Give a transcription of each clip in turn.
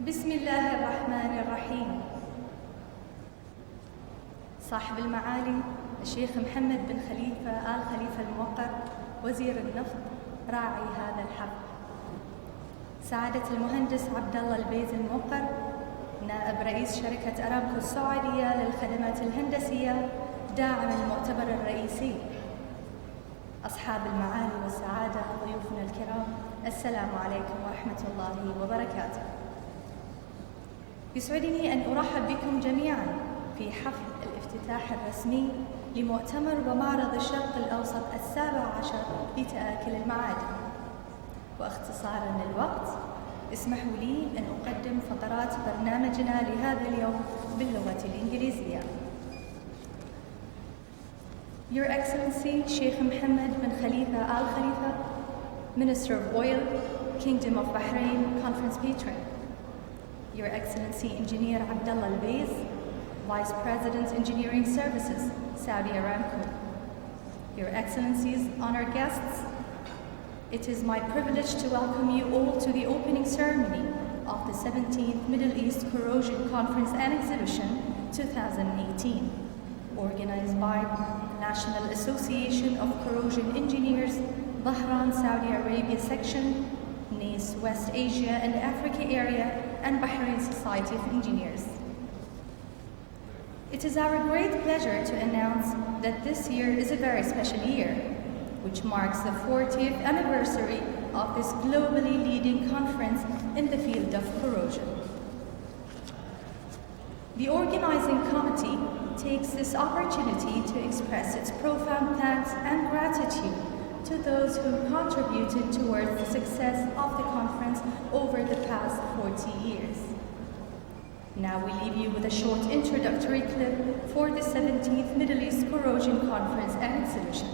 بسم الله الرحمن الرحيم. صاحب المعالي الشيخ محمد بن خليفة آل خليفة الموقر وزير النفط راعي هذا الحفل، سعادة المهندس عبد الله البيز الموقر نائب رئيس شركة أرامكو السعودية للخدمات الهندسية داعم المؤتمر الرئيسي، أصحاب المعالي والسعادة ضيوفنا الكرام، السلام عليكم ورحمة الله وبركاته. يسعدني أن أرحب بكم جميعاً في حفل الافتتاح الرسمي لمؤتمر ومعرض الشرق الأوسط 17 لتآكل المعادن. واختصاراً للوقت، اسمحوا لي أن أقدم فقرات برنامجنا لهذا اليوم باللغة الإنجليزية. Your Excellency Sheikh Mohammed bin Khalifa Al Khalifa, Minister of Oil, Kingdom of Bahrain, Conference Patron. Your Excellency Engineer Abdullah Al-Baiz, Vice President Engineering Services, Saudi Aramco. Your Excellencies, honored guests, it is my privilege to welcome you all to the opening ceremony of the 17th Middle East Corrosion Conference and Exhibition 2018, organized by the National Association of Corrosion Engineers, Bahrain, Saudi Arabia Section, NACE West Asia and Africa Area, and Bahrain Society of Engineers. It is our great pleasure to announce that this year is a very special year, which marks the 40th anniversary of this globally leading conference in the field of corrosion. The organizing committee takes this opportunity to express its profound thanks and gratitude to those who contributed towards the success of the conference over the past 40 years. Now we leave you with a short introductory clip for the 17th Middle East Corrosion Conference and Exhibition.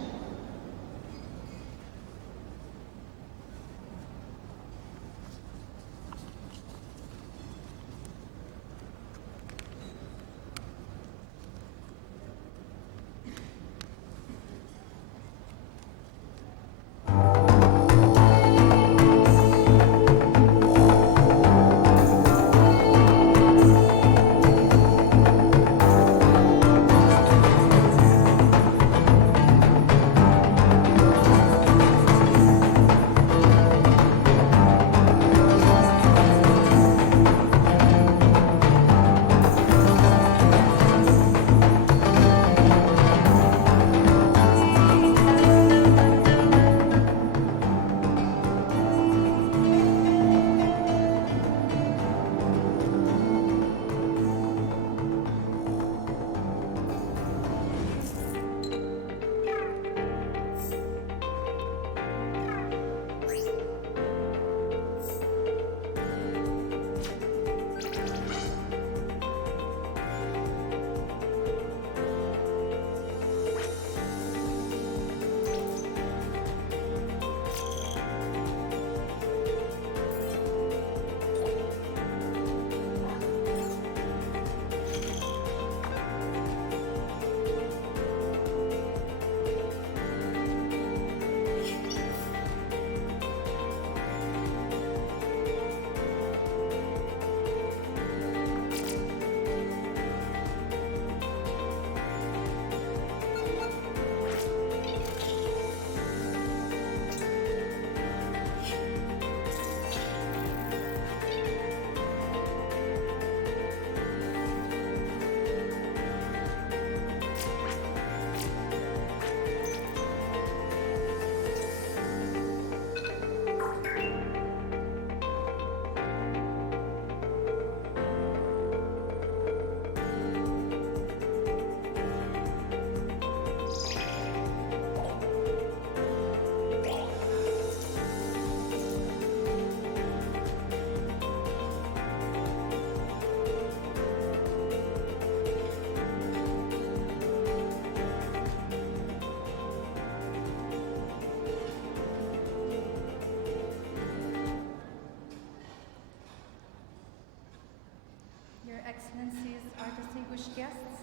Excellencies, our distinguished guests,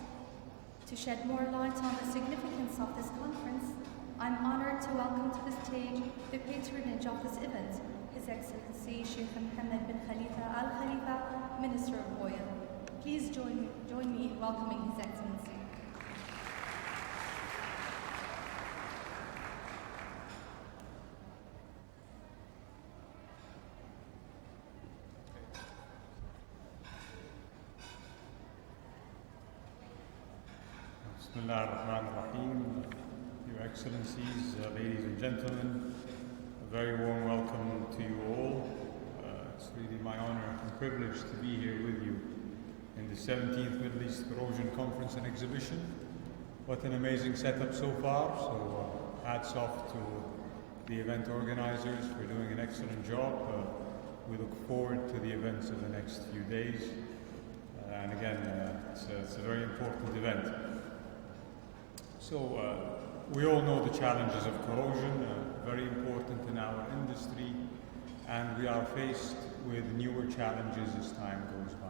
to shed more light on the significance of this conference, I'm honored to welcome to the stage the patronage of this event, His Excellency Sheikh Mohammed bin Khalifa Al Khalifa, Please join me in welcoming His Excellency. Bismillah ar-Rahman ar-Rahim. Your Excellencies, ladies and gentlemen, a very warm welcome to you all. It's really my honor and privilege to be here with you in the 17th Middle East Corrosion Conference and Exhibition. What an amazing setup so far, so hats off to the event organizers for doing an excellent job. We look forward to the events of the next few days. And again, it's a very important event. So we all know the challenges of corrosion, very important in our industry, and we are faced with newer challenges as time goes by.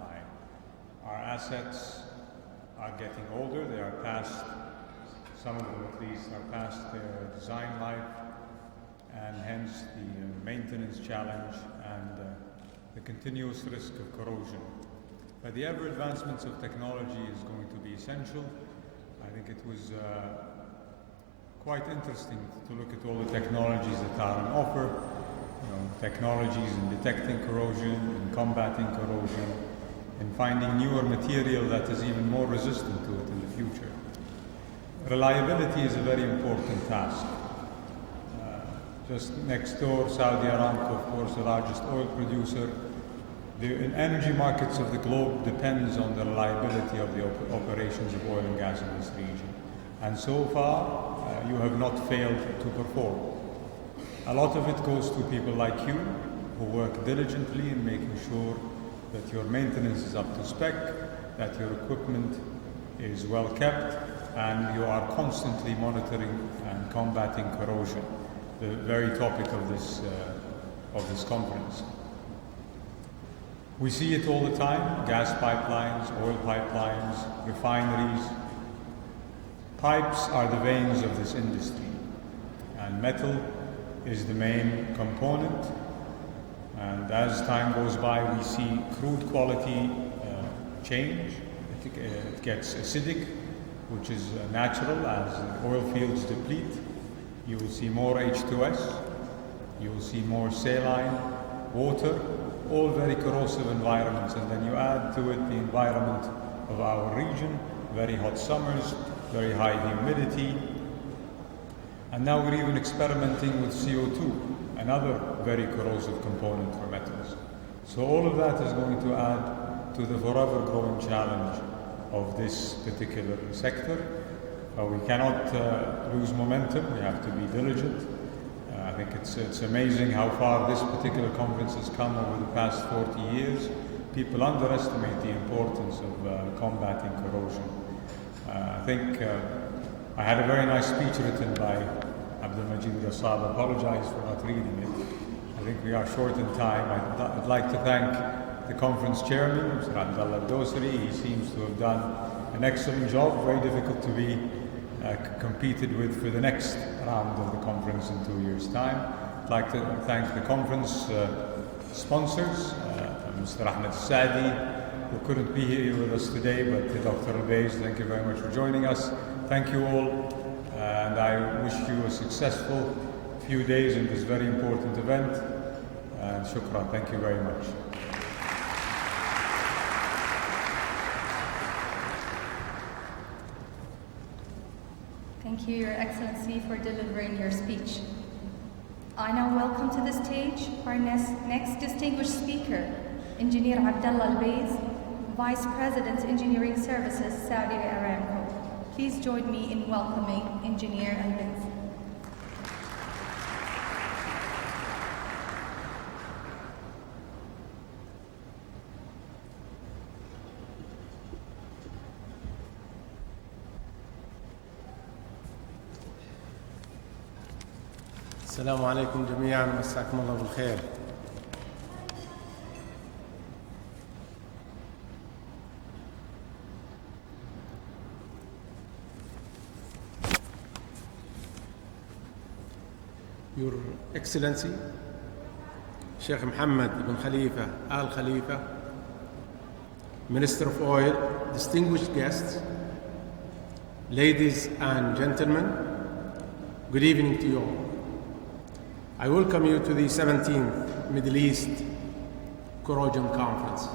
Our assets are getting older, they are past, some of them at least, are past their design life, and hence the maintenance challenge and the continuous risk of corrosion. But the ever advancements of technology is going to be essential. I think it was quite interesting to look at all the technologies that are on offer. Technologies in detecting corrosion, in combating corrosion, in finding newer material that is even more resistant to it in the future. Reliability is a very important task. Just next door, Saudi Aramco, of course, the largest oil producer. The energy markets of the globe depends on the reliability of the operations of oil and gas in this region. And so far, you have not failed to perform. A lot of it goes to people like you, who work diligently in making sure that your maintenance is up to spec, that your equipment is well kept, and you are constantly monitoring and combating corrosion, the very topic of this conference. We see it all the time: gas pipelines, oil pipelines, refineries. Pipes are the veins of this industry, and metal is the main component. And as time goes by, we see crude quality change. It gets acidic, which is natural as the oil fields deplete. You will see more H2S, you will see more saline, water, all very corrosive environments. And then you add to it the environment of our region, very hot summers, very high humidity. And now we're even experimenting with CO2, another very corrosive component for metals. So all of that is going to add to the forever growing challenge of this particular sector. We cannot lose momentum, we have to be diligent. I think it's amazing how far this particular conference has come over the past 40 years. People underestimate the importance of combating corrosion. I think I had a very nice speech written by Abdul Majid Rassab. I apologize for not reading it. I think we are short in time. I'd like to thank the conference chairman, Mr. Abdullah Dosri. He seems to have done an excellent job, very difficult to be competed with for the next round of the conference in 2 years' time. I'd like to thank the conference sponsors, Mr. Ahmed Saadi, who couldn't be here with us today, but Dr. Albays, thank you very much for joining us. Thank you all, and I wish you a successful few days in this very important event. And shukran, thank you very much. Thank you, Your Excellency, for delivering your speech. I now welcome to the stage our next distinguished speaker, Engineer Abdullah Albays, Vice President, Engineering Services, Saudi Aramco. Please join me in welcoming Engineer Albays. السلام عليكم جميعا، مساكم الله بالخير. Your Excellency, Sheikh Mohammed bin Khalifa Al Khalifa, Minister of Oil, distinguished guests, ladies and gentlemen, good evening to you all. I welcome you to the 17th Middle East Corrosion Conference.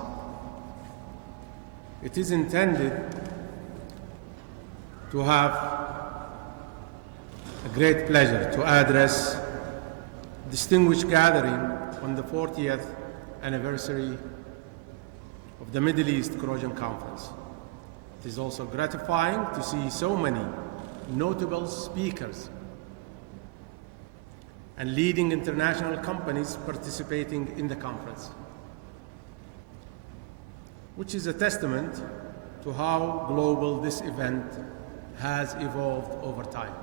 It is intended to have a great pleasure to address distinguished gathering on the 40th anniversary of the Middle East Corrosion Conference. It is also gratifying to see so many notable speakers and leading international companies participating in the conference, which is a testament to how global this event has evolved over time.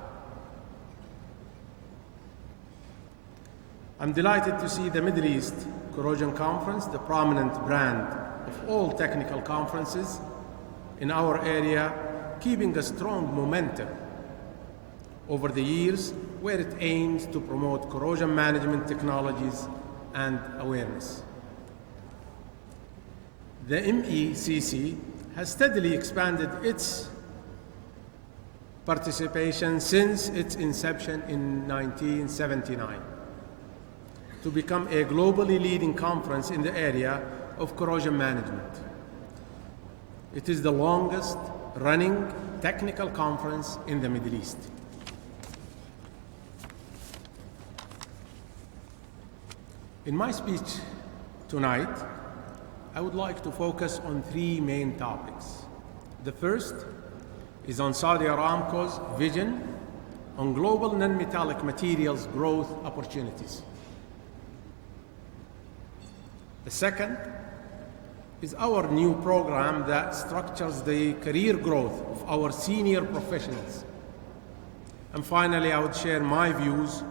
I'm delighted to see the Middle East Corrosion Conference, the prominent brand of all technical conferences in our area, keeping a strong momentum over the years, where it aims to promote corrosion management technologies and awareness. The MECC has steadily expanded its participation since its inception in 1979 to become a globally leading conference in the area of corrosion management. It is the longest running technical conference in the Middle East. In my speech tonight, I would like to focus on three main topics. The first is on Saudi Aramco's vision on global non-metallic materials growth opportunities. The second is our new program that structures the career growth of our senior professionals. And finally, I would share my views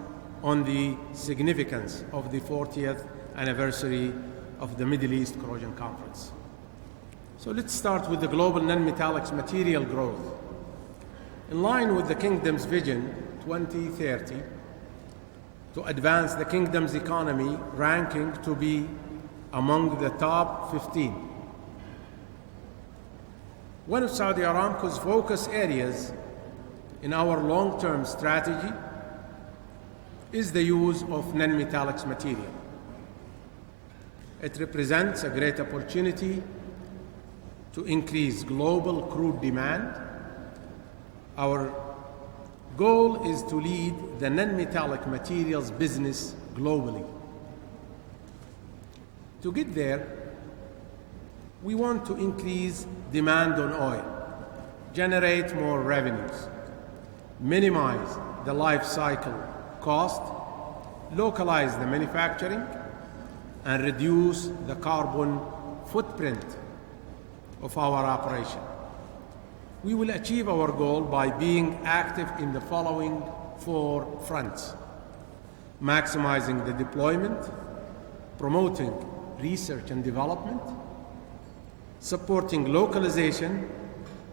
on the significance of the 40th anniversary of the Middle East Corrosion Conference. So let's start with the global non-metallics material growth. In line with the Kingdom's Vision 2030, to advance the Kingdom's economy ranking to be among the top 15. One of Saudi Aramco's focus areas in our long-term strategy is the use of non-metallics material. It represents a great opportunity to increase global crude demand. Our goal is to lead the non-metallic materials business globally. To get there, we want to increase demand on oil, generate more revenues, minimize the life cycle cost, localize the manufacturing, and reduce the carbon footprint of our operation. We will achieve our goal by being active in the following four fronts: maximizing the deployment, promoting research and development, supporting localization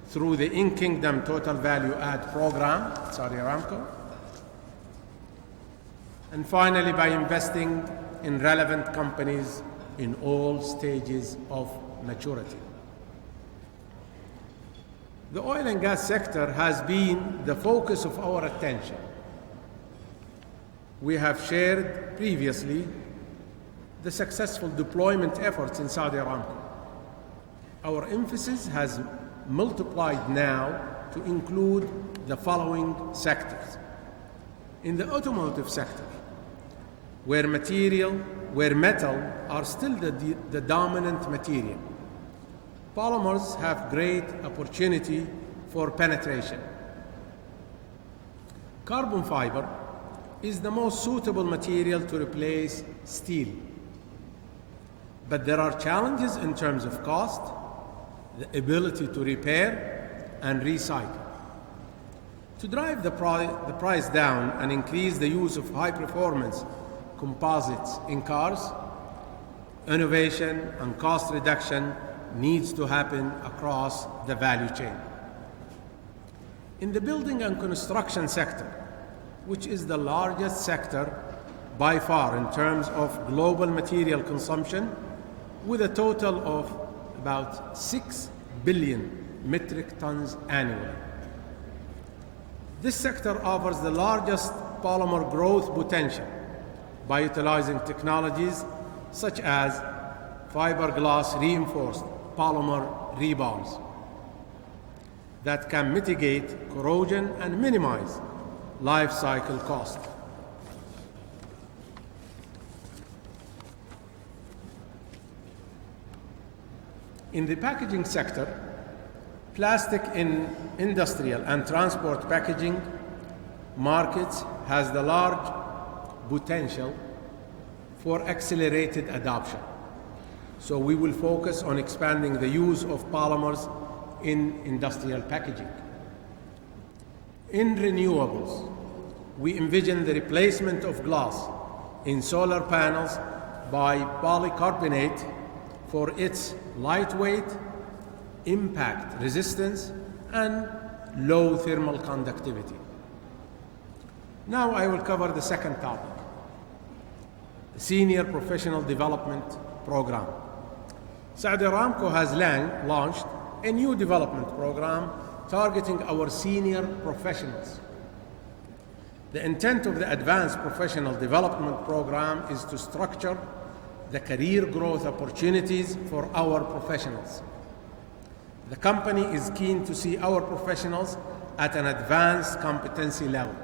through the In-Kingdom Total Value Add program, Saudi Aramco, and finally by investing in relevant companies in all stages of maturity. The oil and gas sector has been the focus of our attention. We have shared previously the successful deployment efforts in Saudi Aramco. Our emphasis has multiplied now to include the following sectors. In the automotive sector, where metal are still the dominant material, polymers have great opportunity for penetration. Carbon fiber is the most suitable material to replace steel. But there are challenges in terms of cost, the ability to repair and recycle. To drive the price down and increase the use of high-performance composites in cars, innovation and cost reduction needs to happen across the value chain. In the building and construction sector, which is the largest sector by far in terms of global material consumption, with a total of about 6 billion metric tons annually. This sector offers the largest polymer growth potential by utilizing technologies such as fiberglass reinforced polymer rebars that can mitigate corrosion and minimize life cycle cost. In the packaging sector, plastic in industrial and transport packaging markets has the large potential for accelerated adoption. So we will focus on expanding the use of polymers in industrial packaging. In renewables, we envision the replacement of glass in solar panels by polycarbonate for its lightweight, impact resistance, and low thermal conductivity. Now I will cover the second topic, the Senior Professional Development Program. Saudi Aramco has launched a new development program targeting our senior professionals. The intent of the Advanced Professional Development Program is to structure the career growth opportunities for our professionals. The company is keen to see our professionals at an advanced competency level,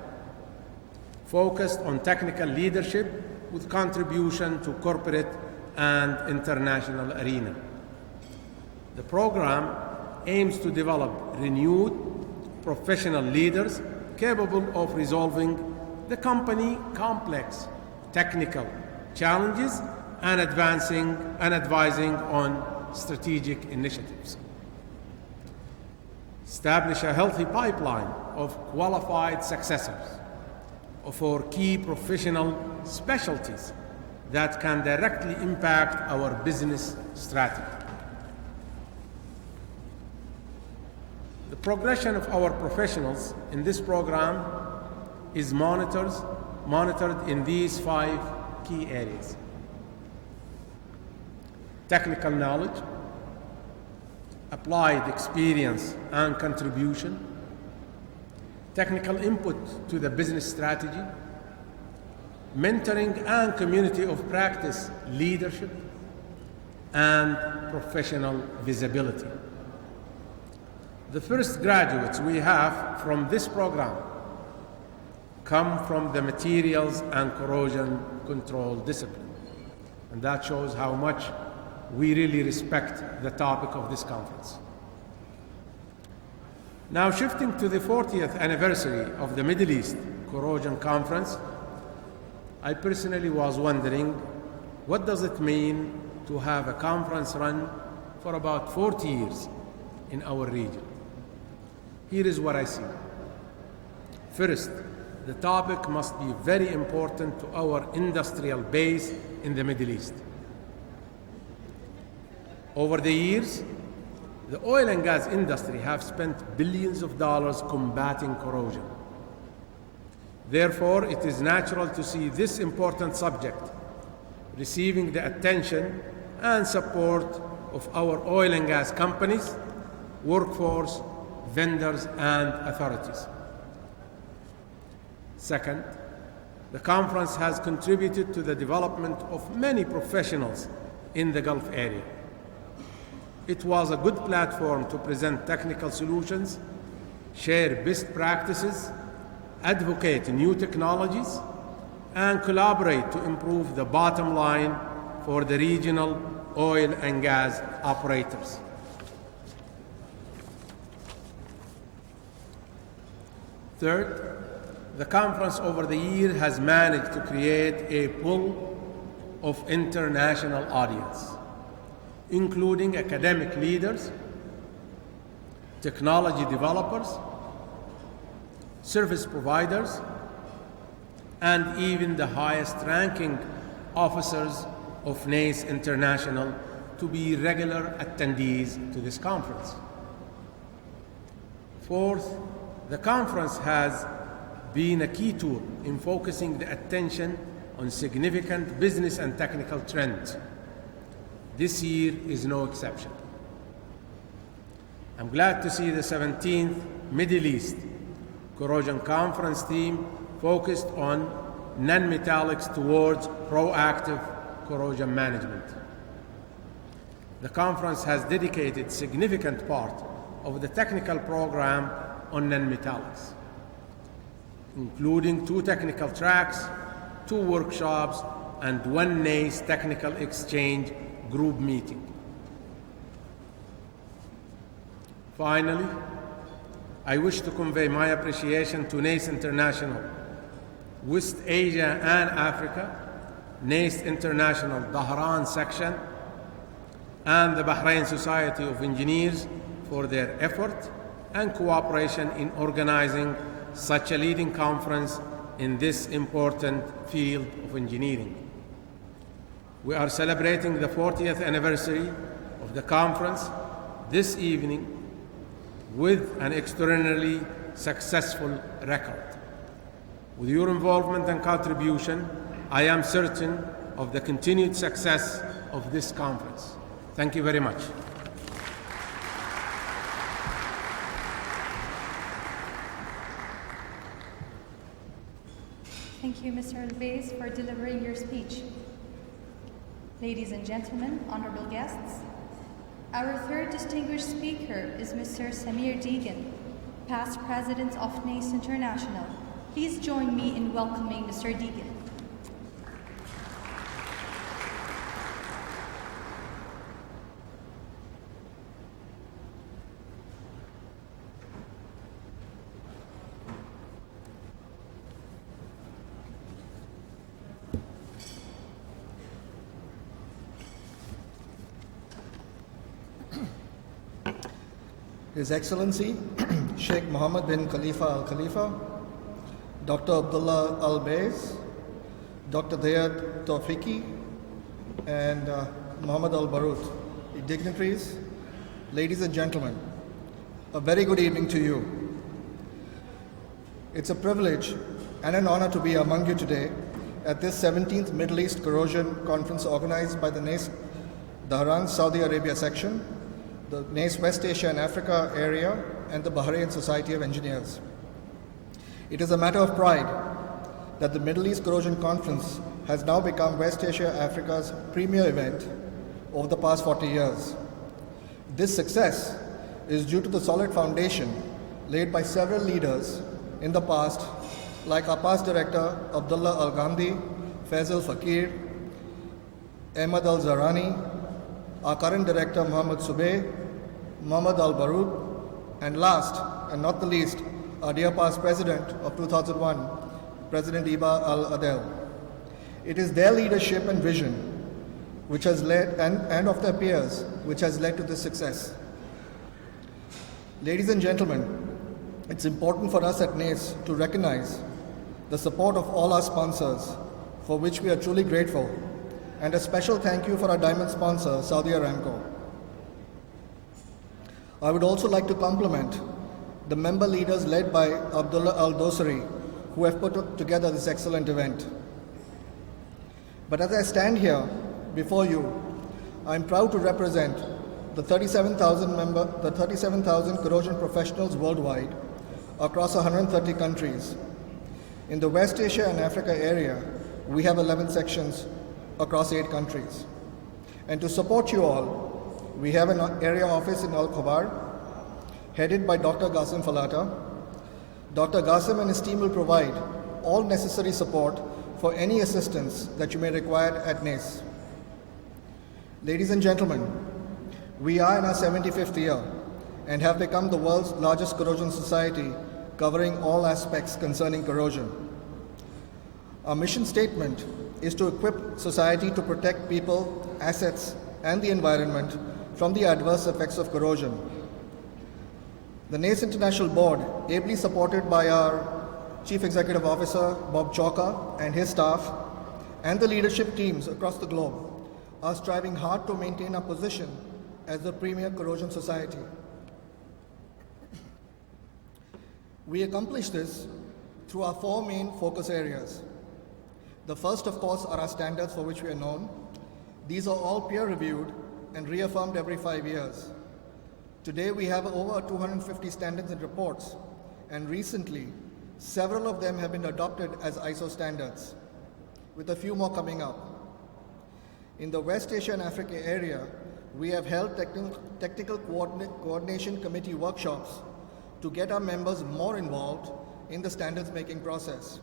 focused on technical leadership with contribution to corporate and international arena. The program aims to develop renewed professional leaders capable of resolving the company complex technical challenges and advancing and advising on strategic initiatives. Establish a healthy pipeline of qualified successors for key professional specialties that can directly impact our business strategy. The progression of our professionals in this program is monitored in these 5 key areas: technical knowledge, applied experience and contribution, technical input to the business strategy, mentoring and community of practice leadership, and professional visibility. The first graduates we have from this program come from the materials and corrosion control discipline. And that shows how much we really respect the topic of this conference. Now, shifting to the 40th anniversary of the Middle East Corrosion Conference, I personally was wondering, what does it mean to have a conference run for about 40 years in our region? Here is what I see. First, the topic must be very important to our industrial base in the Middle East. Over the years, the oil and gas industry have spent billions of dollars combating corrosion. Therefore, it is natural to see this important subject receiving the attention and support of our oil and gas companies, workforce, vendors, and authorities. Second, the conference has contributed to the development of many professionals in the Gulf area. It was a good platform to present technical solutions, share best practices, advocate new technologies, and collaborate to improve the bottom line for the regional oil and gas operators. Third, the conference over the year has managed to create a pool of international audience, including academic leaders, technology developers, service providers, and even the highest ranking officers of NACE International to be regular attendees to this conference. Fourth, the conference has been a key tool in focusing the attention on significant business and technical trends. This year is no exception. I'm glad to see the 17th Middle East Corrosion Conference team focused on non-metallics towards proactive corrosion management. The conference has dedicated significant part of the technical program on non-metallics, including 2 technical tracks, 2 workshops, and 1 NACE technical exchange group meeting. Finally, I wish to convey my appreciation to NACE International, West Asia and Africa, NACE International Bahrain section, and the Bahrain Society of Engineers for their effort and cooperation in organizing such a leading conference in this important field of engineering. We are celebrating the 40th anniversary of the conference this evening with an extraordinarily successful record. With your involvement and contribution, I am certain of the continued success of this conference. Thank you very much. Thank you, Mr. Al-Bays, for delivering your speech. Ladies and gentlemen, honorable guests, our third distinguished speaker is Mr. Samir Deegan, past president of NACE International. Please join me in welcoming Mr. Deegan. His Excellency Sheikh Mohammed bin Khalifa Al Khalifa, Dr. Abdullah Al Bays, Dr. Dayad Tawfiqi, and Muhammad Al Barut, dignitaries, ladies and gentlemen, a very good evening to you. It's a privilege and an honor to be among you today at this 17th Middle East Corrosion Conference organized by the NACE Bahrain, Saudi Arabia section, the NACE West Asia and Africa area, and the Bahrain Society of Engineers. It is a matter of pride that the Middle East Corrosion Conference has now become West Asia Africa's premier event over the past 40 years. This success is due to the solid foundation laid by several leaders in the past, like our past director Abdullah Al Ghamdi, Faisal Fakir, Ahmad Al Zarani, our current director Muhammad Subeh, Muhammad Al Barut, and last and not the least, our dear past president of 2001, President Iba Al Adel. It is their leadership and vision which has led, and of their peers, which has led to this success. Ladies and gentlemen, it's important for us at NACE to recognize the support of all our sponsors, for which we are truly grateful, and a special thank you for our diamond sponsor, Saudi Aramco. I would also like to compliment the member leaders led by Abdullah Al Dosari, who have put together this excellent event. But as I stand here before you, I'm proud to represent the 37,000 corrosion professionals worldwide across 130 countries. In the West Asia and Africa area, we have 11 sections across 8 countries. And to support you all, we have an area office in Al Khobar, headed by Dr. Qasim Falata. Dr. Qasim and his team will provide all necessary support for any assistance that you may require at NACE. Ladies and gentlemen, we are in our 75th year and have become the world's largest corrosion society, covering all aspects concerning corrosion. Our mission statement is to equip society to protect people, assets, and the environment from the adverse effects of corrosion. The NACE International Board, ably supported by our Chief Executive Officer, Bob Chalker, and his staff, and the leadership teams across the globe, are striving hard to maintain our position as the premier corrosion society. We accomplish this through our 4 main focus areas. The first, of course, are our standards for which we are known. These are all peer-reviewed and reaffirmed every 5 years. Today we have over 250 standards and reports, and recently several of them have been adopted as ISO standards, with a few more coming up. In the West Asia and Africa area, we have held technical coordination committee workshops to get our members more involved in the standards making process.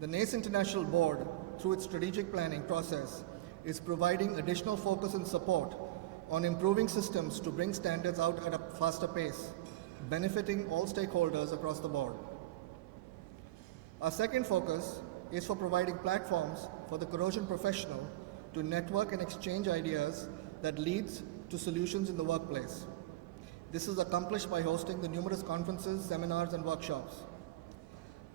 The NACE International Board, through its strategic planning process, is providing additional focus and support on improving systems to bring standards out at a faster pace, benefiting all stakeholders across the board. Our second focus is for providing platforms for the corrosion professional to network and exchange ideas that leads to solutions in the workplace. This is accomplished by hosting the numerous conferences, seminars, and workshops.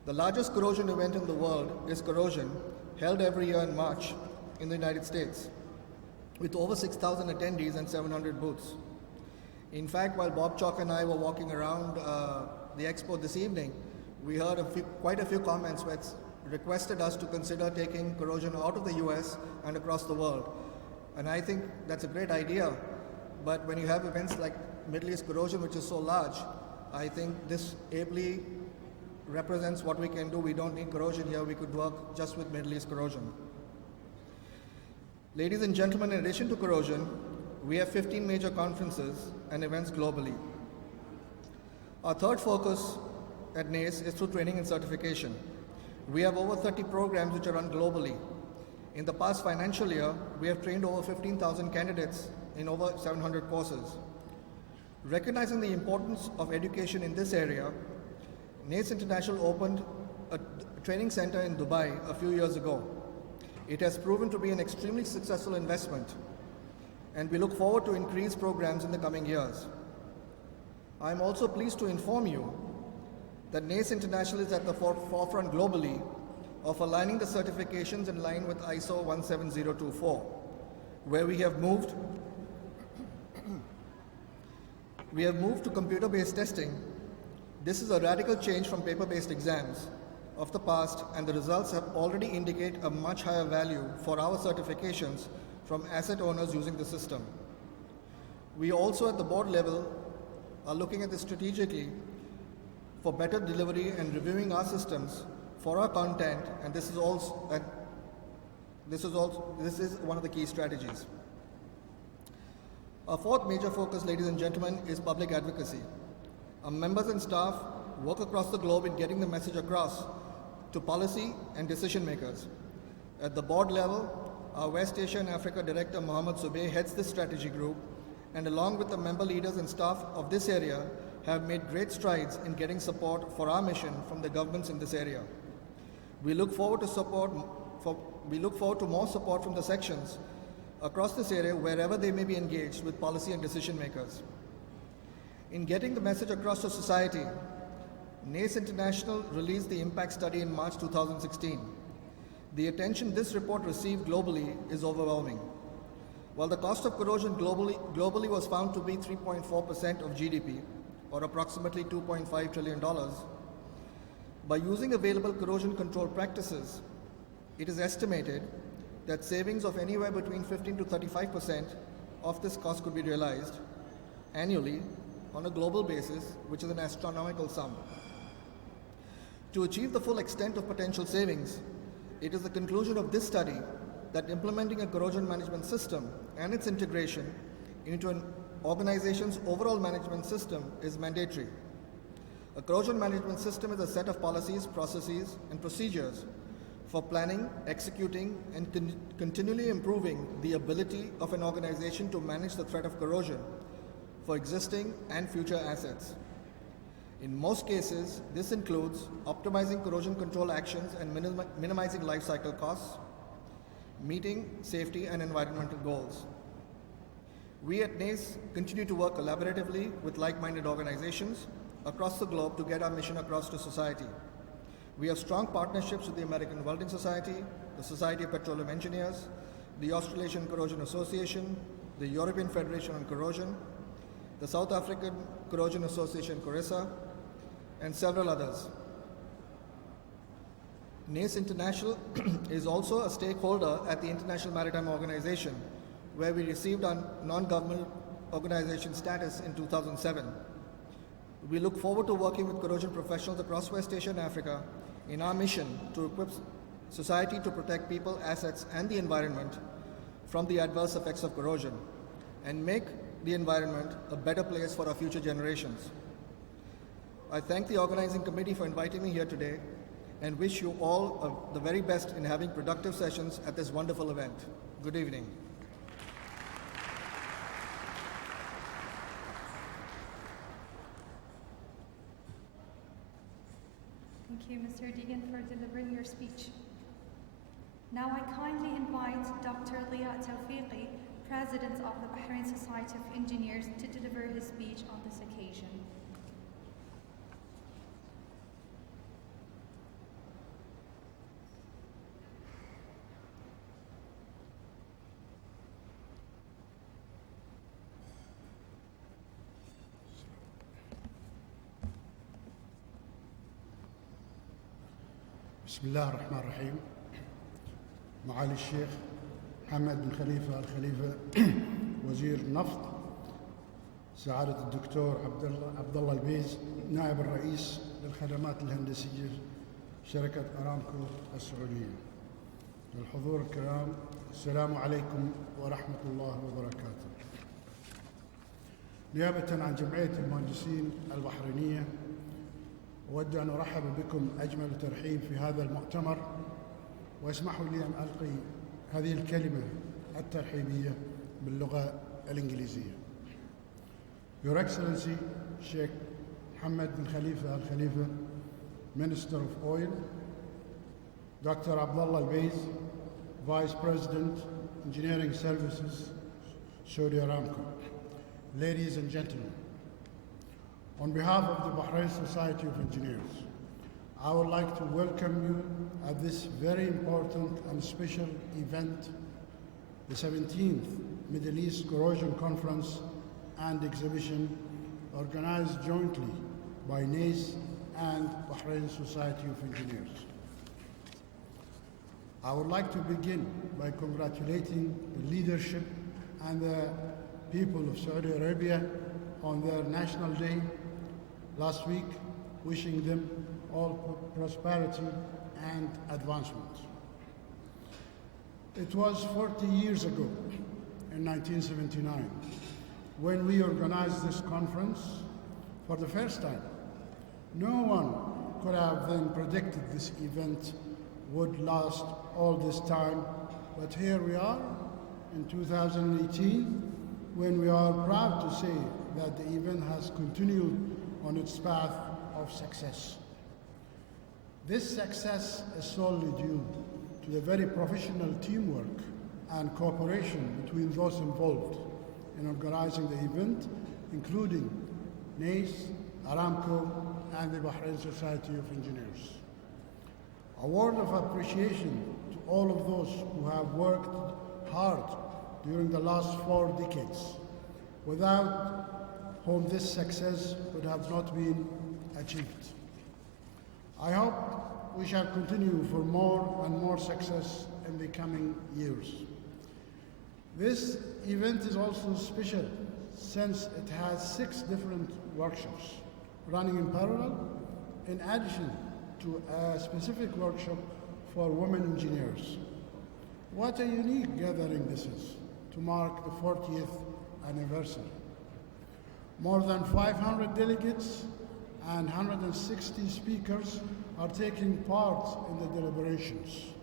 The largest corrosion event in the world is Corrosion, held every year in March in the United States, with over 6,000 attendees and 700 booths. In fact, while Bob Chalk and I were walking around the expo this evening, we heard quite a few comments which requested us to consider taking Corrosion out of the US and across the world. And I think that's a great idea, but when you have events like Middle East Corrosion, which is so large, I think this ably represents what we can do. We don't need Corrosion here, we could work just with Middle East Corrosion. Ladies and gentlemen, in addition to Corrosion, we have 15 major conferences and events globally. Our third focus at NACE is through training and certification. We have over 30 programs which are run globally. In the past financial year, we have trained over 15,000 candidates in over 700 courses. Recognizing the importance of education in this area, NACE International opened a training center in Dubai a few years ago. It has proven to be an extremely successful investment, and we look forward to increased programs in the coming years. I am also pleased to inform you that NACE International is at the forefront globally of aligning the certifications in line with ISO 17024, where we have moved to computer-based testing. This is a radical change from paper-based exams of the past, and the results have already indicate a much higher value for our certifications from asset owners using the system. We also at the board level are looking at this strategically for better delivery and reviewing our systems for our content, and this is one of the key strategies. Our fourth major focus, ladies and gentlemen, is public advocacy. Our members and staff work across the globe in getting the message across to policy and decision makers. At the board level, our West Asia and Africa Director Mohammed Subeh heads this strategy group, and along with the member leaders and staff of this area have made great strides in getting support for our mission from the governments in this area. We look forward to more support from the sections across this area wherever they may be engaged with policy and decision makers. In getting the message across to society, NACE International released the impact study in March 2016. The attention this report received globally is overwhelming. While the cost of corrosion globally was found to be 3.4% of GDP, or approximately $2.5 trillion, by using available corrosion control practices, it is estimated that savings of anywhere between 15 to 35% of this cost could be realized annually on a global basis, which is an astronomical sum. To achieve the full extent of potential savings, it is the conclusion of this study that implementing a corrosion management system and its integration into an organization's overall management system is mandatory. A corrosion management system is a set of policies, processes, and procedures for planning, executing, and continually improving the ability of an organization to manage the threat of corrosion for existing and future assets. In most cases, this includes optimizing corrosion control actions and minimizing life cycle costs, meeting safety and environmental goals. We at NACE continue to work collaboratively with like-minded organizations across the globe to get our mission across to society. We have strong partnerships with the American Welding Society, the Society of Petroleum Engineers, the Australasian Corrosion Association, the European Federation on Corrosion, the South African Corrosion Association, CORISA, and several others. NACE International is also a stakeholder at the International Maritime Organization, where we received our non-government Organization status in 2007. We look forward to working with corrosion professionals across West Asia and Africa in our mission to equip society to protect people, assets, and the environment from the adverse effects of corrosion and make the environment a better place for our future generations. I thank the organizing committee for inviting me here today and wish you all the very best in having productive sessions at this wonderful event. Good evening. Thank you, Mr. Deegan, for delivering your speech. Now I kindly invite Dr. Liat Tawfiqi, President of the Bahrain Society of Engineers, to deliver his speech on this occasion. بسم الله الرحمن الرحيم. معالي الشيخ محمد بن خليفة الخليفة وزير النفط، سعادة الدكتور عبد الله البيز نائب الرئيس للخدمات الهندسية شركة أرامكو السعودية، الحضور الكرام، السلام عليكم ورحمة الله وبركاته. نيابة عن جمعية المهندسين البحرينية أود أن أرحب بكم أجمل ترحيب في هذا المؤتمر، واسمحوا لي أن ألقي هذه الكلمة الترحيبية باللغة الإنجليزية. Your Excellency Sheikh Mohammed bin Khalifa Al Khalifa, Minister of Oil, Dr. Abdullah Al-Beiz, Vice President, Engineering Services, Saudi Aramco, ladies and gentlemen, on behalf of the Bahrain Society of Engineers, I would like to welcome you at this very important and special event, the 17th Middle East Corrosion Conference and Exhibition organized jointly by NACE and Bahrain Society of Engineers. I would like to begin by congratulating the leadership and the people of Saudi Arabia on their National Day last week, wishing them all prosperity and advancement. It was 40 years ago, in 1979, when we organized this conference for the first time. No one could have then predicted this event would last all this time, but here we are in 2018, when we are proud to say that the event has continued on its path of success. This success is solely due to the very professional teamwork and cooperation between those involved in organizing the event, including NACE, Aramco, and the Bahrain Society of Engineers. A word of appreciation to all of those who have worked hard during the last 4 decades, without whom this success would have not been achieved. I hope we shall continue for more and more success in the coming years. This event is also special since it has 6 different workshops running in parallel, in addition to a specific workshop for women engineers. What a unique gathering this is to mark the 40th anniversary. More than 500 delegates and 160 speakers are taking part in the deliberations,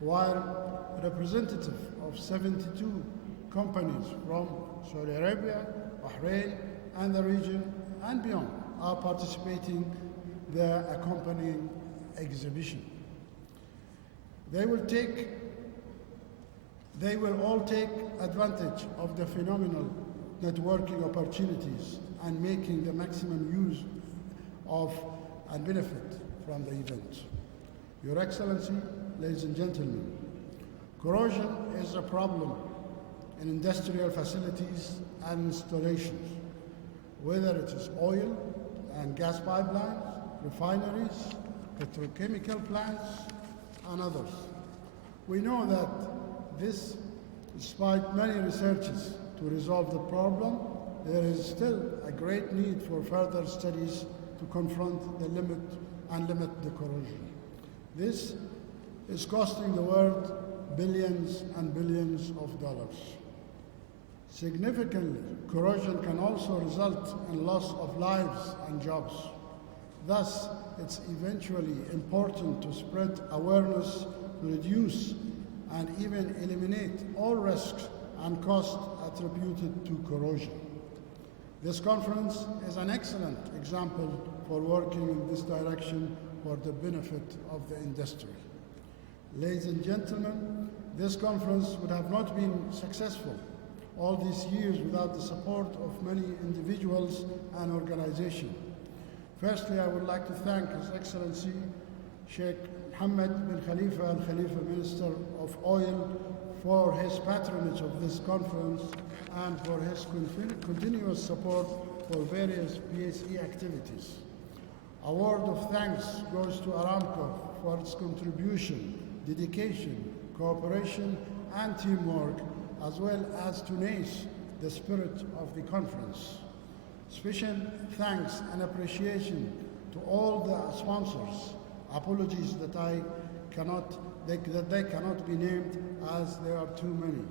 while representatives of 72 companies from Saudi Arabia, Bahrain, and the region and beyond are participating in the accompanying exhibition. They will all take advantage of the phenomenal networking opportunities and making the maximum use of and benefit from the event. Your Excellency, ladies and gentlemen, corrosion is a problem in industrial facilities and installations, whether it is oil and gas pipelines, refineries, petrochemical plants, and others. We know that this, despite many researches to resolve the problem, there is still a great need for further studies to confront the limit the corrosion. This is costing the world billions and billions of dollars. Significantly, corrosion can also result in loss of lives and jobs. Thus, it's eventually important to spread awareness to reduce and even eliminate all risks and costs attributed to corrosion. This conference is an excellent example for working in this direction for the benefit of the industry. Ladies and gentlemen, this conference would have not been successful all these years without the support of many individuals and organizations. Firstly, I would like to thank His Excellency Sheikh Mohammed bin Khalifa Al Khalifa, Minister of Oil, for his patronage of this conference and for his continuous support for various PSE activities. A word of thanks goes to Aramco for its contribution, dedication, cooperation, and teamwork, as well as to NACE, the spirit of the conference. Special thanks and appreciation to all the sponsors. Apologies that they cannot be named as there are too many.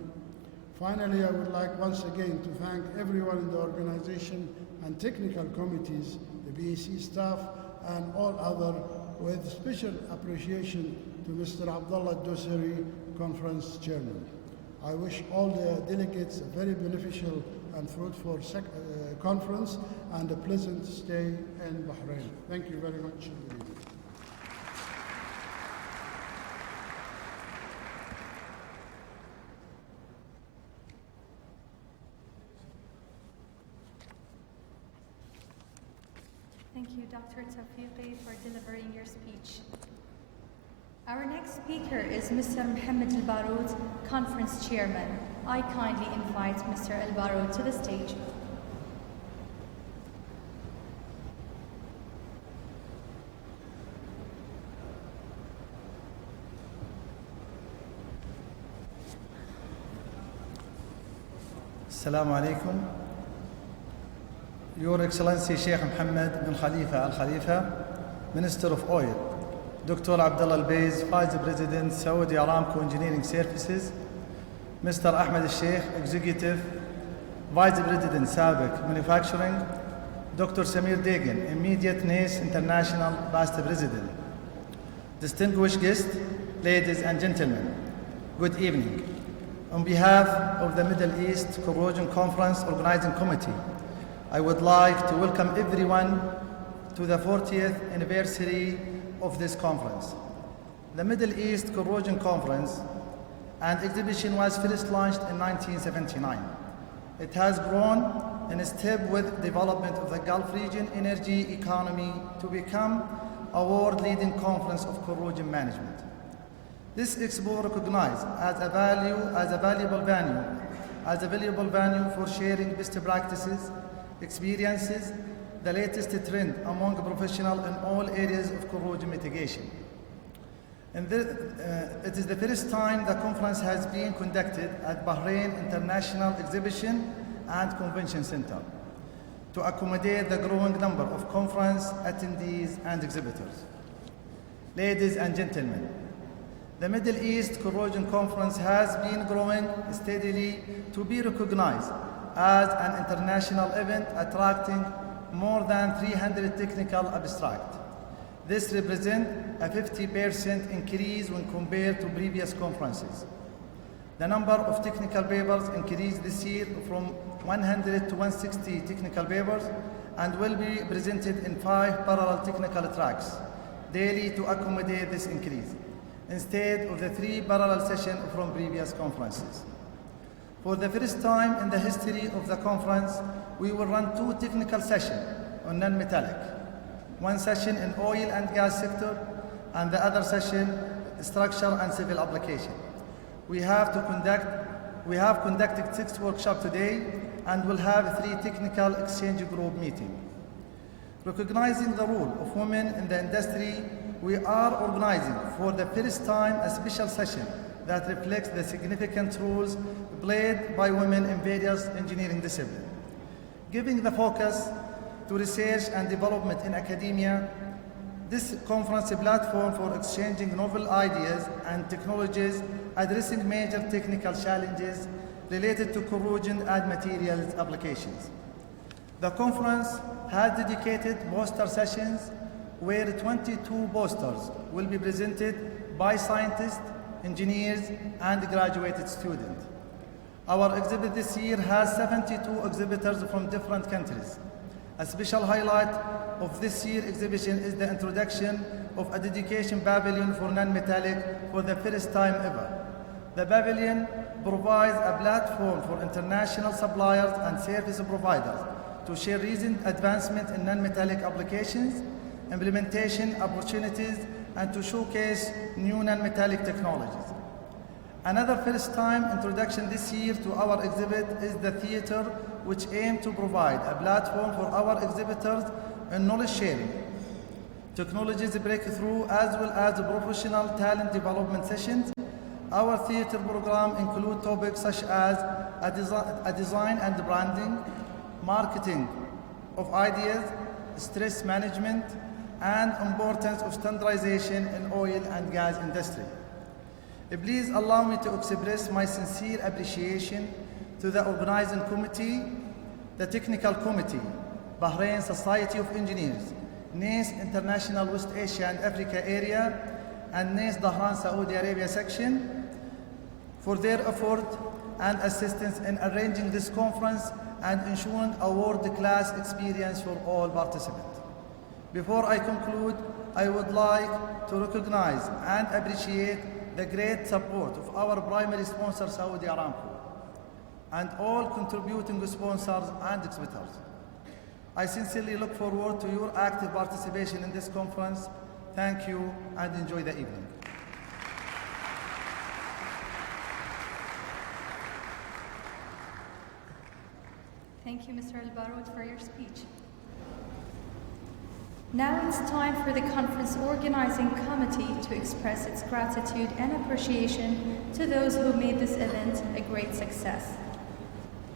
Finally, I would like once again to thank everyone in the organization and technical committees, the BAC staff, and all other, with special appreciation to Mr. Abdullah Dosari, Conference Chairman. I wish all the delegates a very beneficial and fruitful conference and a pleasant stay in Bahrain. Thank you very much. Thank you, Dr. Tawfiqi, for delivering your speech. Our next speaker is Mr. Mohammed Al Baroud, Conference Chairman. I kindly invite Mr. Al Baroud to the stage. Assalamu alaikum. Your Excellency Sheikh Mohammed bin Khalifa Al Khalifa, Minister of Oil, Dr. Abdullah Al-Baiz, Vice President, Saudi Aramco Engineering Services, Mr. Ahmed Al-Sheikh, Executive Vice President, Sabiq Manufacturing, Dr. Samir Degan, Immediate NACE International Past President. Distinguished guests, ladies and gentlemen, good evening. On behalf of the Middle East Corrosion Conference Organizing Committee, I would like to welcome everyone to the 40th anniversary of this conference. The Middle East Corrosion Conference and exhibition was first launched in 1979. It has grown in step with development of the Gulf region energy economy to become a world-leading conference of corrosion management. This expo recognized as a valuable venue for sharing best practices, experiences, the latest trend among professionals in all areas of corrosion mitigation. It is the first time the conference has been conducted at Bahrain International Exhibition and Convention Center to accommodate the growing number of conference attendees and exhibitors. Ladies and gentlemen, the Middle East Corrosion Conference has been growing steadily to be recognized as an international event attracting more than 300 technical abstracts. This represents a 50% increase when compared to previous conferences. The number of technical papers increased this year from 100 to 160 technical papers and will be presented in 5 parallel technical tracks daily to accommodate this increase, instead of the 3 parallel sessions from previous conferences. For the first time in the history of the conference, we will run 2 technical sessions on non-metallic. 1 session in oil and gas sector, and the other session, structure and civil application. We have conducted 6 workshops today and will have 3 technical exchange group meetings. Recognizing the role of women in the industry, we are organizing for the first time a special session that reflects the significant roles played by women in various engineering disciplines. Giving the focus to research and development in academia, this conference is a platform for exchanging novel ideas and technologies addressing major technical challenges related to corrosion and materials applications. The conference has dedicated poster sessions where 22 posters will be presented by scientists, engineers, and graduated students. Our exhibit this year has 72 exhibitors from different countries. A special highlight of this year's exhibition is the introduction of a dedication pavilion for non-metallic for the first time ever. The pavilion provides a platform for international suppliers and service providers to share recent advancement in non-metallic applications, implementation opportunities, and to showcase new non-metallic technologies. Another first-time introduction this year to our exhibit is the theater, which aims to provide a platform for our exhibitors in knowledge sharing, technologies breakthrough, as well as professional talent development sessions. Our theater program includes topics such as a design and branding, marketing of ideas, stress management, and importance of standardization in oil and gas industry. Please allow me to express my sincere appreciation to the organizing committee, the technical committee, Bahrain Society of Engineers, NACE International West Asia and Africa Area, and NACE Bahrain Saudi Arabia section for their effort and assistance in arranging this conference and ensuring a world-class experience for all participants. Before I conclude, I would like to recognize and appreciate the great support of our primary sponsor, Saudi Aramco, and all contributing sponsors and exhibitors. I sincerely look forward to your active participation in this conference. Thank you and enjoy the evening. Thank you, Mr. Al-Baroud, for your speech. Now it's time for the conference organizing committee to express its gratitude and appreciation to those who made this event a great success.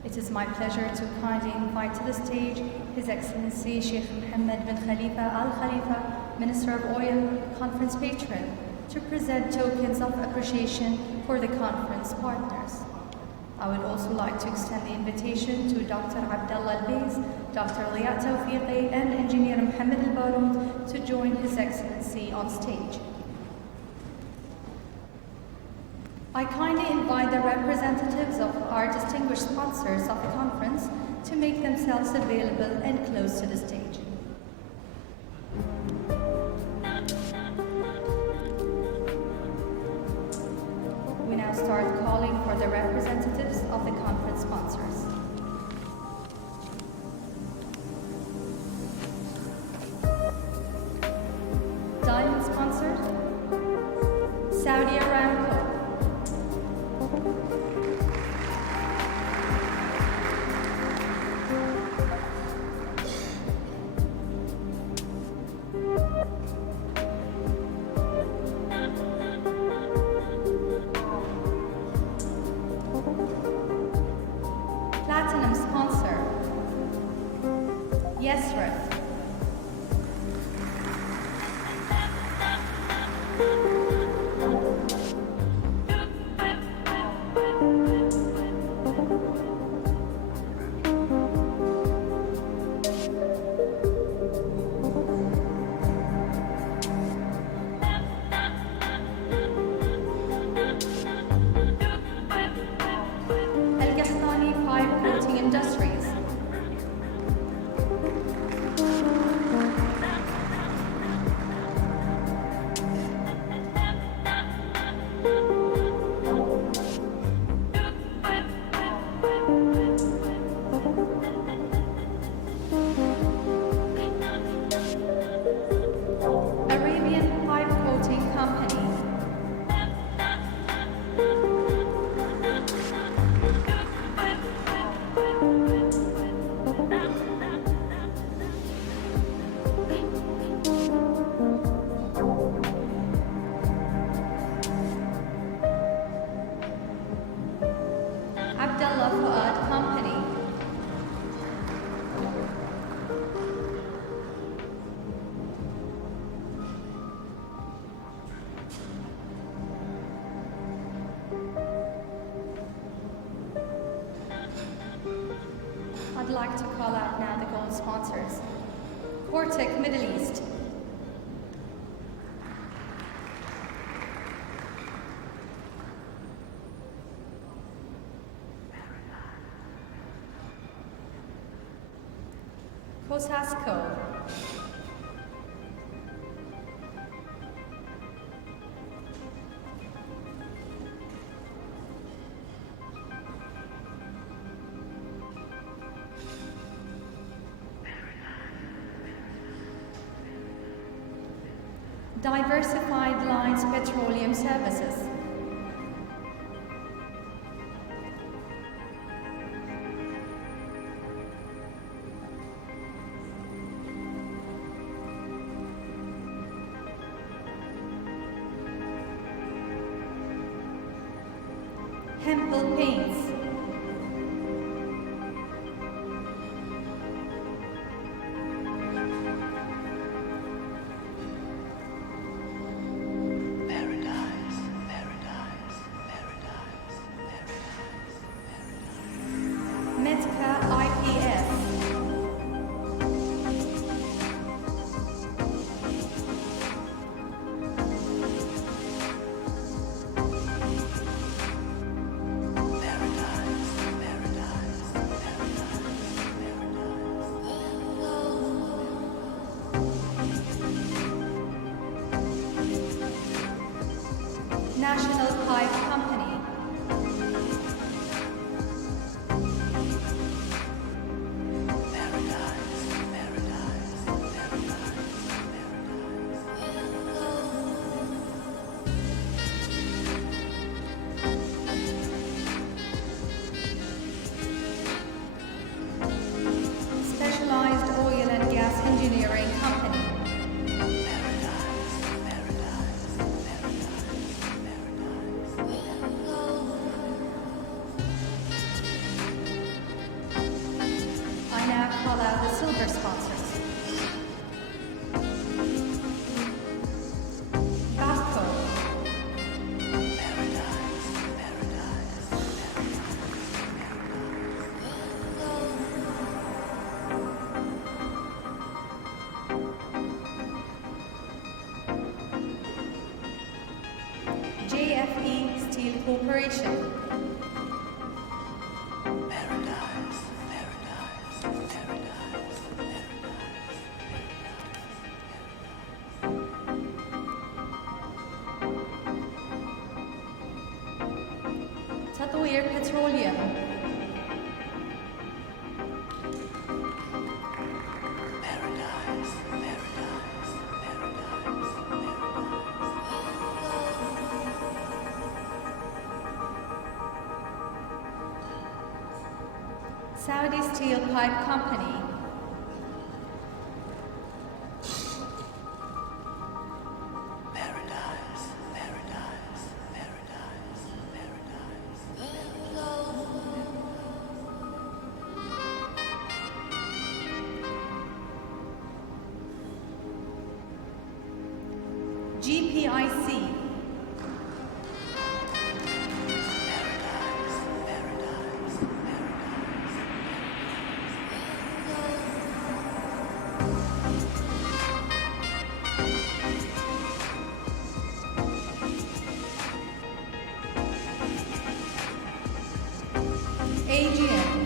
It is my pleasure to kindly invite to the stage His Excellency Sheikh Mohammed bin Khalifa Al Khalifa, Minister of Oil, conference patron, to present tokens of appreciation for the conference partners. I would also like to extend the invitation to Dr. Abdullah Al-Bays, Dr. Liat Tawfiqi, and Engineer Mohammed Al-Baroud to join His Excellency on stage. I kindly invite the representatives of our distinguished sponsors of the conference to make themselves available and close to the stage. We now start calling for the representatives of the conference sponsors. Diamond sponsor, Saudi Aramco. Platinum sponsor, Yesref. Industries. sponsors. Cortec Middle East. Cosasco. Diversified Lines Petroleum Services. Hempel Paints. Metka IPS. National Pipe Company. Specialized Oil and Gas Engineering Company. I now call out the silver sponsors. Bapco. JFE Steel Corporation. تطوير Petroleum. Saudi Steel Pipe Company. GPIC. AGM.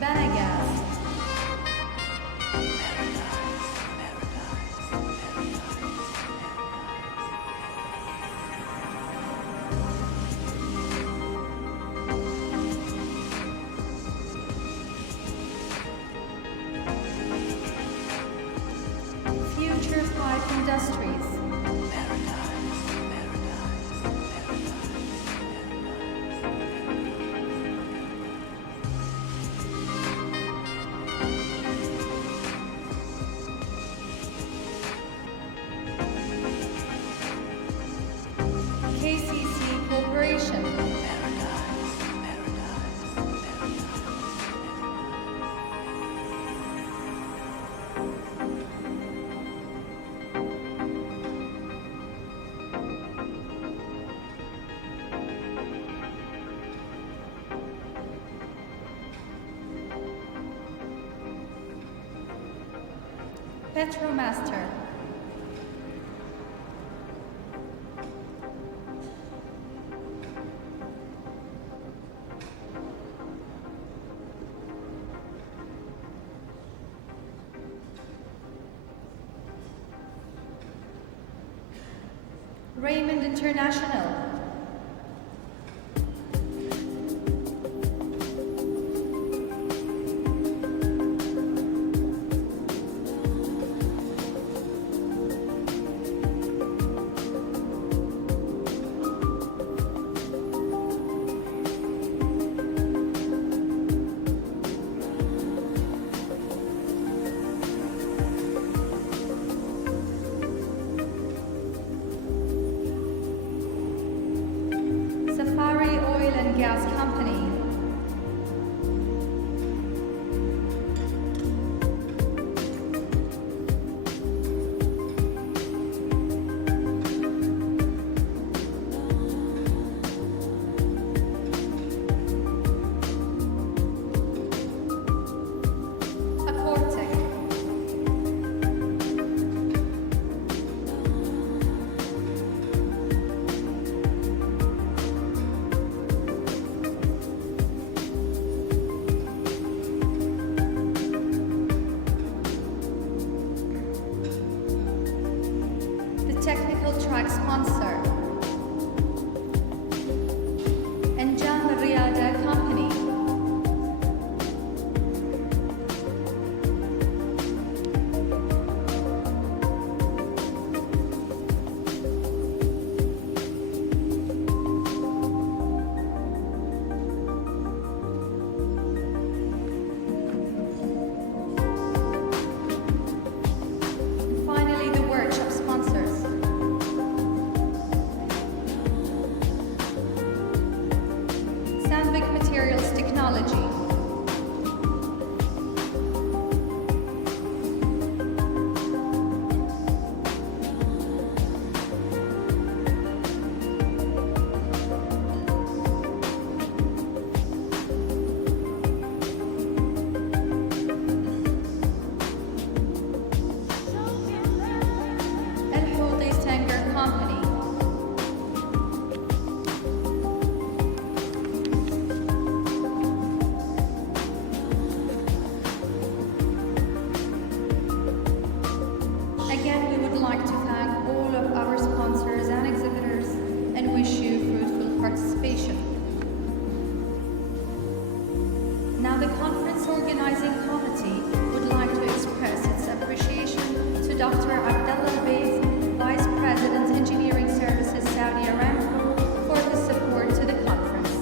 Banagas. Future Pipe Industries. KCC Corporation. Petromaster. Raymond International. Safari Oil and Gas Company. Aquatic. The technical track sponsor. Anjam Riyada Company. And finally, the workshop sponsors. Sandvik Materials Technology. El Houdi Stanger Company. Again, we would like to thank all of our sponsors and exhibitors and wish you fruitful participation. Now, the conference organizing committee would like to express its appreciation to Dr. Abdullah Beyz, Vice President, Engineering Services, Saudi Aramco, for his support to the conference.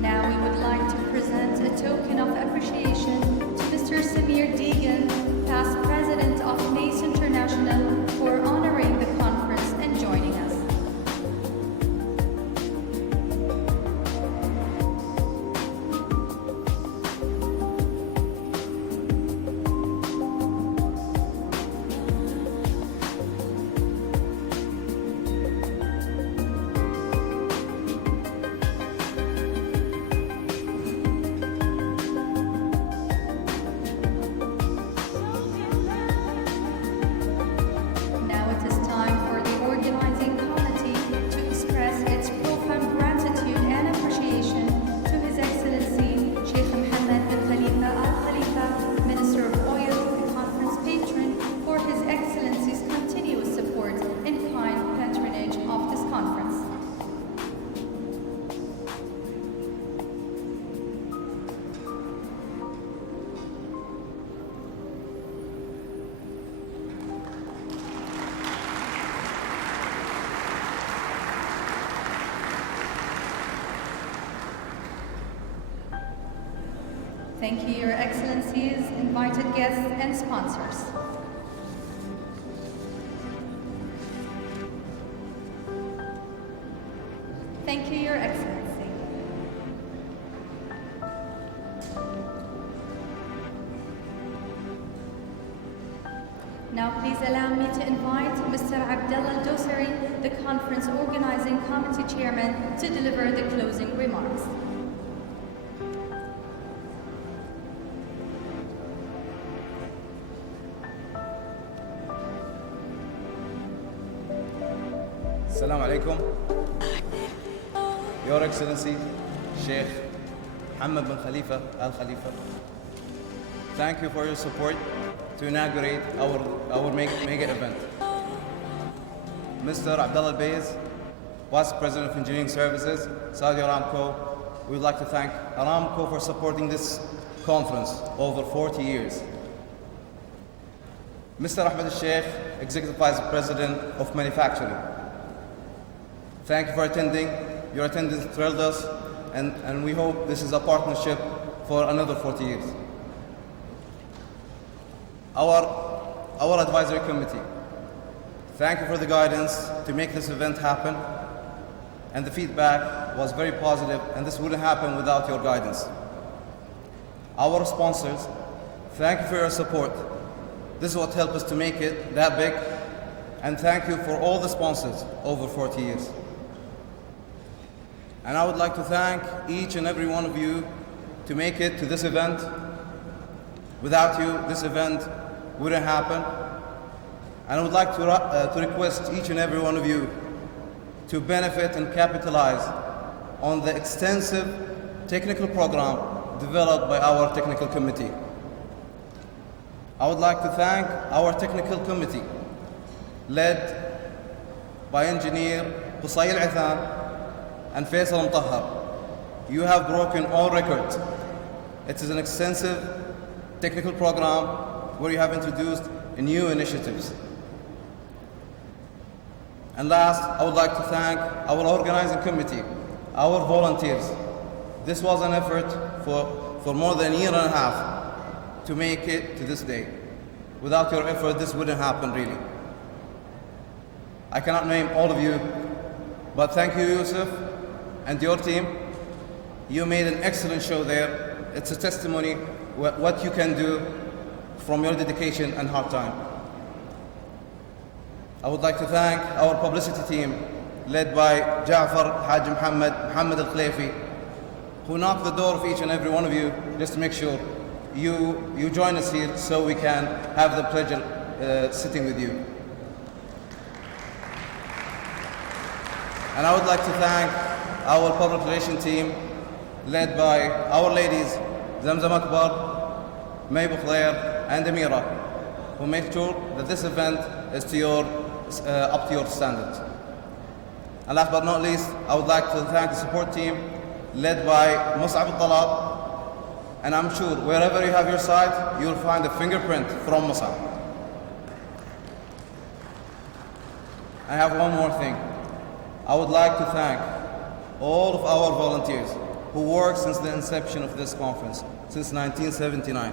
Now we would like to present a token of appreciation to Mr. Samir Deegan, past president of NACE International, for honoring the conference and joining us. Now it is time for the organizing committee to express its profound gratitude and appreciation to His Excellency Sheikh Mohammed bin Khalifa Al Khalifa, Minister of Oil, the conference patron, for His Excellency's continuous support and kind patronage of this conference. Thank you, Your Excellencies, invited guests, and sponsors. Thank you, Your Excellency. Now please allow me to invite Mr. Abdallah Al-Dosari, the conference organizing committee chairman, to deliver the closing remarks. Assalamu alaikum. Your Excellency, Sheikh Mohammed bin Khalifa Al Khalifa, thank you for your support to inaugurate our mega event. Mr. Abdullah Bays, Vice President of Engineering Services, Saudi Aramco, we would like to thank Aramco for supporting this conference over 40 years. Mr. Ahmed Al-Sheikh, Executive Vice President of Manufacturing, thank you for attending. Your attendance thrilled us, and we hope this is a partnership for another 40 years. Our advisory committee, thank you for the guidance to make this event happen, and the feedback was very positive, and this wouldn't happen without your guidance. Our sponsors, thank you for your support. This is what helped us to make it that big, and thank you for all the sponsors over 40 years. And I would like to thank each and every one of you to make it to this event. Without you, this event wouldn't happen. And I would like to request each and every one of you to benefit and capitalize on the extensive technical program developed by our technical committee. I would like to thank our technical committee, led by Engineer Qusay Al-Ithan and Faisal Mutahhar. You have broken all records. It is an extensive technical program where you have introduced new initiatives. And last, I would like to thank our organizing committee, our volunteers. This was an effort for more than a year and a half to make it to this day. Without your effort, this wouldn't happen really. I cannot name all of you, but thank you, Yusuf, and your team. You made an excellent show there. It's a testimony what you can do from your dedication and hard time. I would like to thank our publicity team, led by Ja'far, Haj Muhammad Al-Khlayfi, who knocked the door of each and every one of you just to make sure you join us here so we can have the pleasure sitting with you. And I would like to thank our public relations team, led by our ladies, Zamzam Akbar, May Bukhlair, and Amira, who make sure that this event is up to your standards. And last but not least, I would like to thank the support team, led by Mus'ab Al-Talat, and I'm sure wherever you have your site, you'll find a fingerprint from Mus'ab. I have one more thing. I would like to thank all of our volunteers who worked since the inception of this conference, since 1979.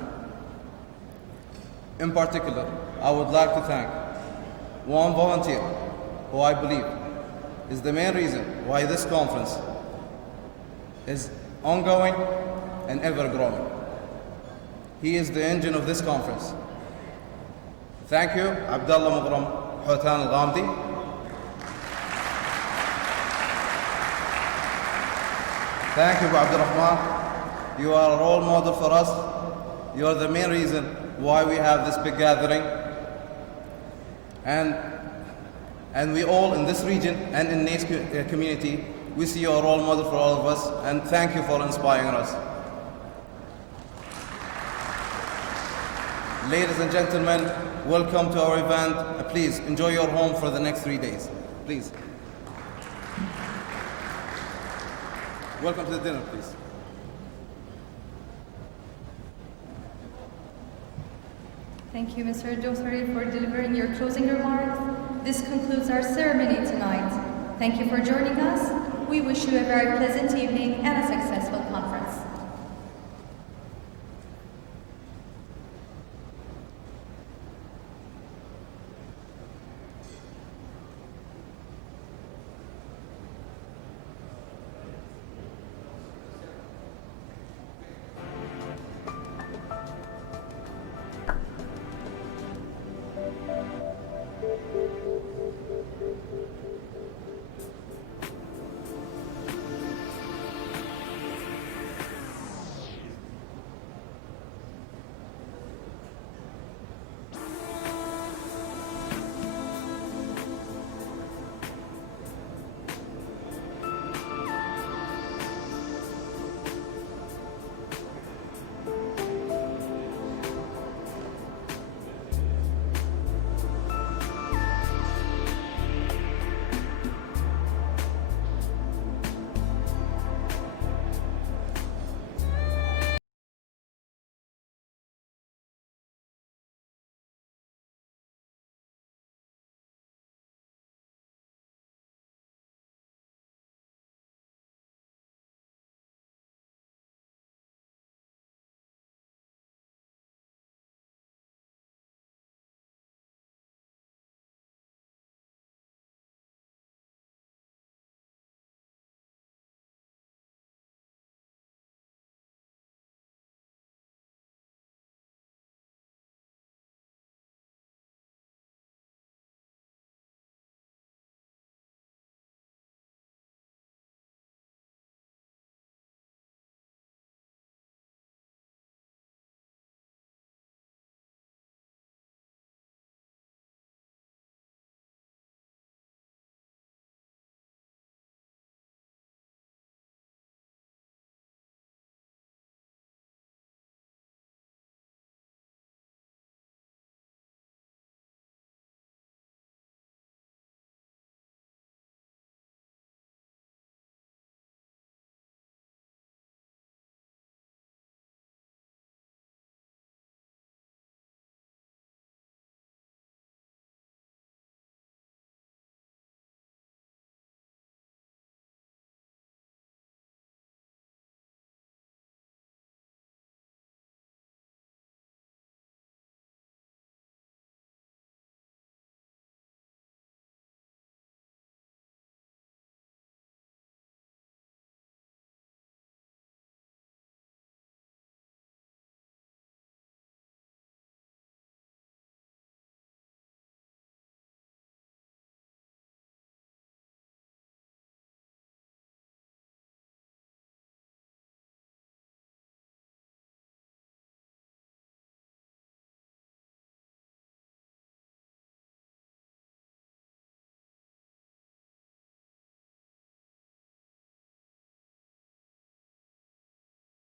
In particular, I would like to thank one volunteer who I believe is the main reason why this conference is ongoing and ever growing. He is the engine of this conference. Thank you, Abdullah Mughram Hutan Al-Ghamdi. Thank you, Abdul Rahman. You are a role model for us. You are the main reason why we have this big gathering. And we all in this region and in NACE community, we see you a role model for all of us, and thank you for inspiring us. Ladies and gentlemen, welcome to our event. Please enjoy your home for the next 3 days. Please. Welcome to the dinner, please. Thank you, Mr. Dosari, for delivering your closing remarks. This concludes our ceremony tonight. Thank you for joining us. We wish you a very pleasant evening and a successful conference.